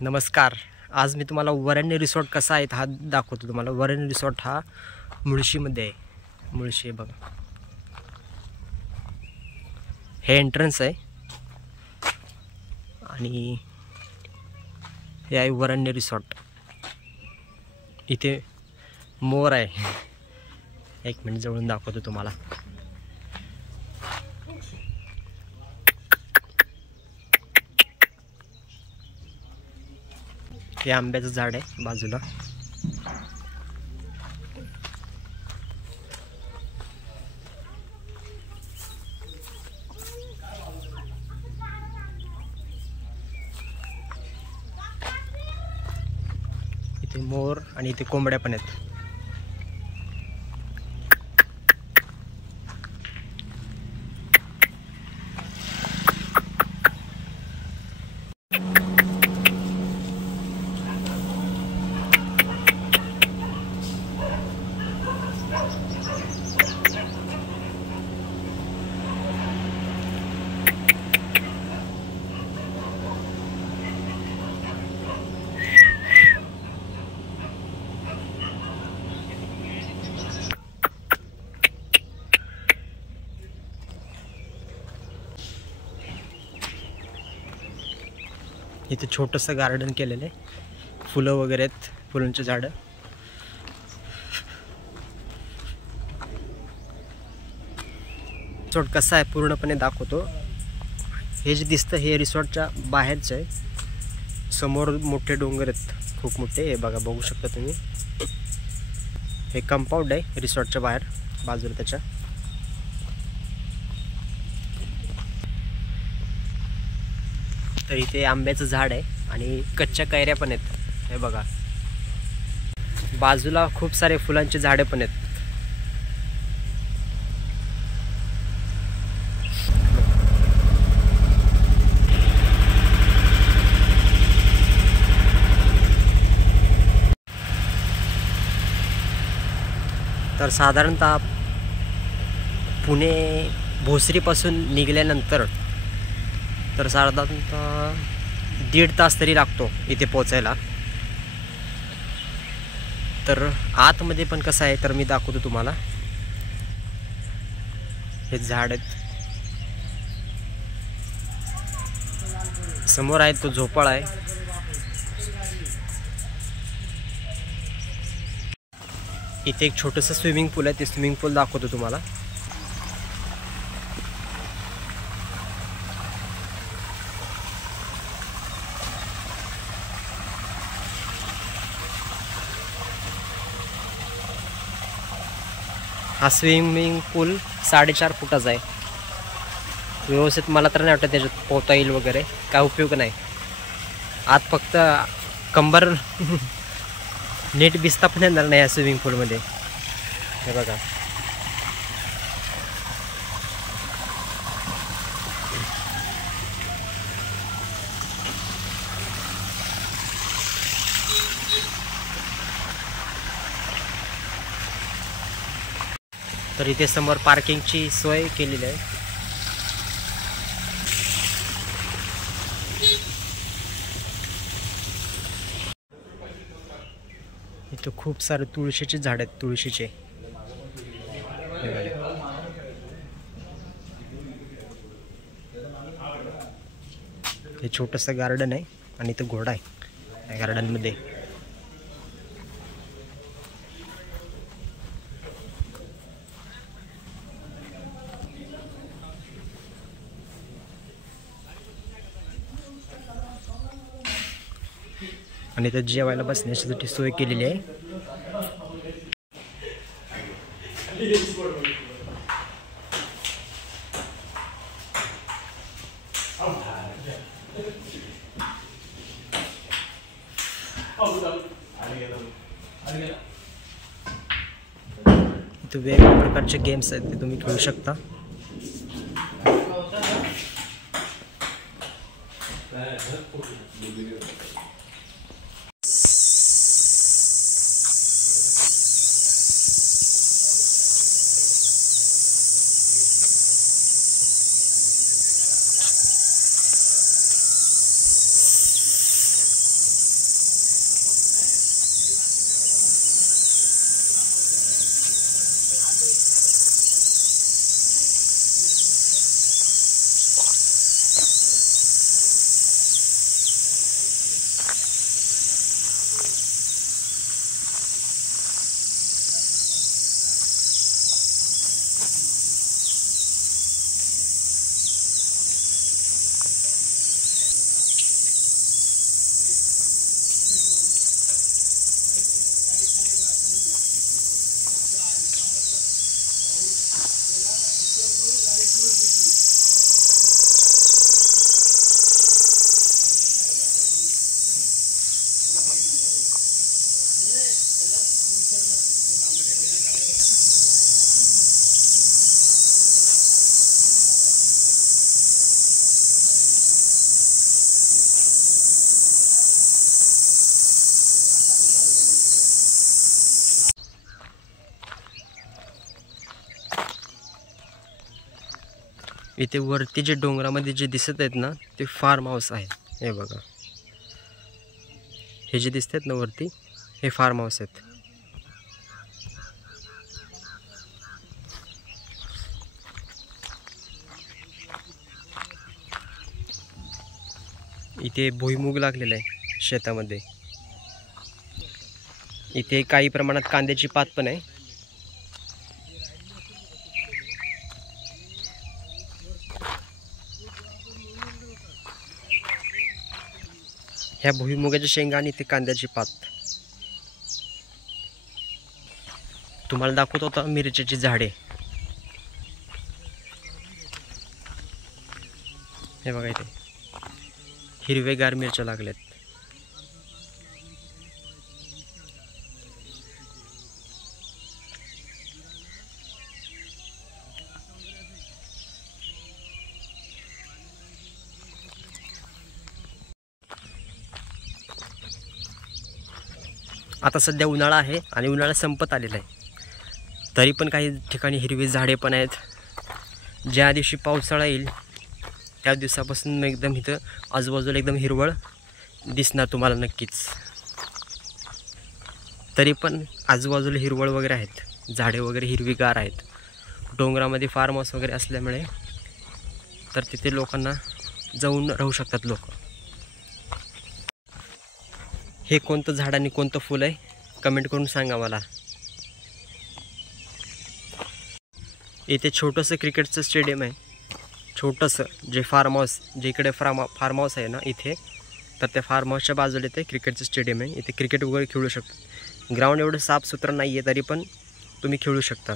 नमस्कार. आज मी तुम्हाला वरण्य रिसॉर्ट कसा आहे हा दाखवतो. तुम्हाला वरण्य रिसॉर्ट हा मुळशीमध्ये आहे. मुळशी बघा, हे एंट्रन्स आहे आणि हे आहे वरण्य रिसॉर्ट. इथे मोर आहे. एक मिनिट जवळून दाखवतो तुम्हाला. हे आंब्याचं झाड आहे बाजूला. इथे मोर आणि इथे कोंबड्या पण आहेत. इथे छोटंसं गार्डन केलेलं आहे. फुलं वगैरे आहेत, फुलांची झाडं. रिसॉर्ट कसा आहे पूर्णपणे दाखवतो. हे जे दिसतं हे रिसॉर्टच्या बाहेरचं आहे. समोर मोठे डोंगर आहेत, खूप मोठे. हे बघा, बघू शकता तुम्ही. हे कंपाऊंड आहे रिसॉर्टच्या बाहेर बाजूला त्याच्या. तर इथे आंब्याचं झाड आहे आणि कच्च्या कैऱ्या पण आहेत. हे बघा, बाजूला खूप सारे फुलांची झाडे पण आहेत. तर साधारणतः पुणे भोसरीपासून निघाल्यानंतर तर साधारणतः 1.5 तास तरी लागतो इथे पोचायला. तर आतमध्ये पण कसं आहे तर मी दाखवतो तुम्हाला. हे झाड आहेत, समोर आहे तो झोपाळा आहे. इथे एक छोटंसं स्विमिंग पूल आहे, ते स्विमिंग पूल दाखवतो तुम्हाला. हा स्विमिंग पूल 4.5 फुटाचा आहे. व्यवस्थित मला तर नाही वाटतं त्याच्यात पोहता येईल वगैरे, काय उपयोग नाही. आत फक्त कंबर नीट भिजता पण येणार नाही या स्विमिंग पूलमध्ये. हे बघा, तर इथे समोर पार्किंगची सोय केलेली आहे. इथं खूप सारे तुळशीचे झाड आहेत, तुळशीचे. हे छोटंसं गार्डन आहे आणि इथं घोडा आहे या गार्डनमध्ये. आणि इथं जेवायला बसण्यासाठी सोय केलेली आहे. इथे वेगवेगळ्या प्रकारचे गेम्स आहेत, ते तुम्ही खेळू शकता. इथे वरती जे डोंगरामध्ये जे दिसत आहेत ना ते फार्म हाऊस आहे. हे बघा, हे जे दिसत आहेत ना वरती हे फार्म हाऊस आहेत. इथे भुईमुग लागलेला आहे शेतामध्ये. इथे काही प्रमाणात कांद्याची पात पण आहे. ह्या भुईमुगाच्या शेंगा आणि इथे कांद्याची पात. तुम्हाला दाखवत होता मिरचीची झाडे. हे बघा इथे हिरवेगार मिरच्या लागल्यात. आता सध्या उन्हाळा आहे आणि उन्हाळा संपत आलेला आहे, तरी पण काही ठिकाणी हिरवी झाडे पण आहेत. ज्या दिवशी पावसाळा येईल त्या दिवसापासून एकदम इथं आजूबाजूला एकदम हिरवळ दिसणार तुम्हाला नक्कीच. तरी पण आजूबाजूला हिरवळ वगैरे आहेत, झाडे वगैरे हिरवीगार आहेत. डोंगरामध्ये फार्म हाऊस वगैरे असल्यामुळे तर तिथे लोकांना जाऊन राहू शकतात लोक. हे कोणतं झाड आणि कोणतं फुल आहे कमेंट करून सांगा मला. इथे छोटंसं क्रिकेटचं स्टेडियम आहे, छोटंसं, जे फार्म हाऊस, जे इकडे फार्म हाऊस आहे ना इथे, तर त्या फार्म हाऊसच्या बाजूला इथे क्रिकेटचं स्टेडियम आहे. इथे क्रिकेट वगैरे खेळू शकतो. ग्राउंड एवढं साफसुथरं नाही आहे तरी पण तुम्ही खेळू शकता.